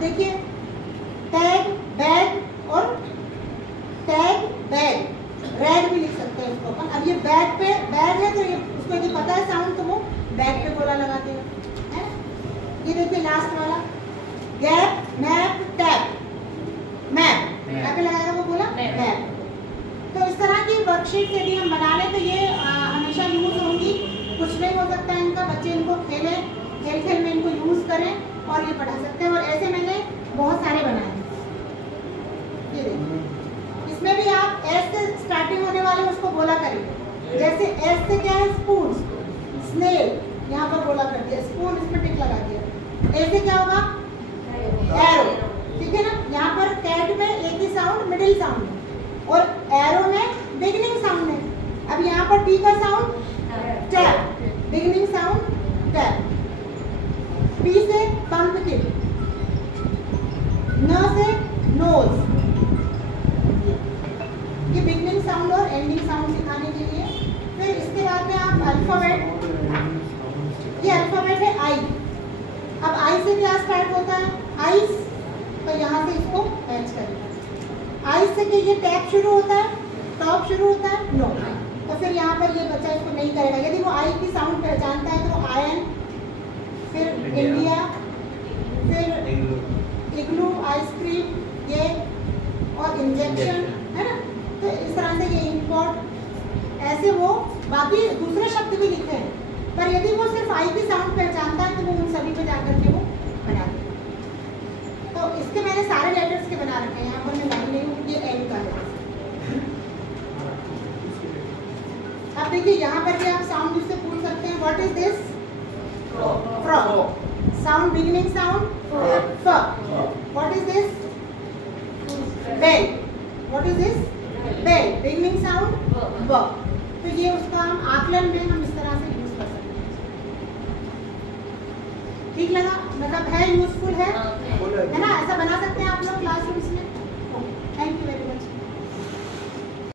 देखिए tag, bag और tag, bag, rag भी लिख सकते हैं इसको अपन। अब ये बैग पे बैग है तो ये उसको यदि पता है साउंड तो वो बैग पे गोला लगाते हैं। ये देखिए लास्ट वाला गैप, मैप, टैप, मैप क्या पे लगाएगा वो बोला मैप। तो इस तरह की वर्कशीट यदि हम बना लें तो ये हमेशा यूज होंगी। कुछ नहीं हो सकता इनका, बच्चे इनको खेलें, खेल खेल में इनको यूज करें और ये पढ़ा सकते हैं। और ऐसे मैंने बहुत सारे बनाए। ये देखिए इसमें भी आप एस से स्टार्टिंग होने वाले उसको बोला करेंगे। जैसे एस से क्या है स्पून, स्नेल, यहाँ पर बोला कर दिया, स्पून इसमें टिक लगा दिया। ए से क्या होगा एरो, ठीक है ना। यहाँ पर कैट में एक ही साउंड मिडिल साउंड है और एरो में बिगिनिंग साउंड है। अब यहाँ पर टी का sound tap, beginning sound tap. P से पंपकिन, न से नोज, ये बिगिनिंग साउंड और एंडिंग साउंड सिखाने के लिए। फिर इसके बाद में आप अल्फाबेट, ये अल्फाबेट है आई। अब आई से क्या स्टार्ट होता है आइस, तो यहाँ से इसको मैच करेंगे। आइस से कि ये टैप शुरू होता है, टॉप शुरू होता है, नो। तो फिर यहाँ पर ये बच्चा इसको नहीं करेगा। यदि वो आई की साउंड पहचानता है तो आयन, फिर इंडिया, फिर इग्लू, आइसक्रीम, ये और इंजेक्शन, है ना। तो इस तरह से ये इम्पोर्ट, ऐसे वो बाकी दूसरे शब्द भी लिखे हैं। पर यदि वो सिर्फ आई की साउंड पहचानता है तो वो उन सभी पे जाकर के वो बना देगा। तो इसके मैंने सारे लेटर्स के बना रखे हैं। यहाँ पर मैं बना रही हूँ, ये एल का है। अब देखिए यहाँ पर भी आप साउंड इससे पूछ सकते हैं, what is this? Frog. Sound beginning sound फ। What is this? Bell. What is this? Bell. Beginning sound ब। तो ये उसका हम आकलन में हम इस तरह से यूज कर सकते हैं। ठीक लगा? मतलब है यूजफुल है ना, ऐसा बना सकते हैं आप।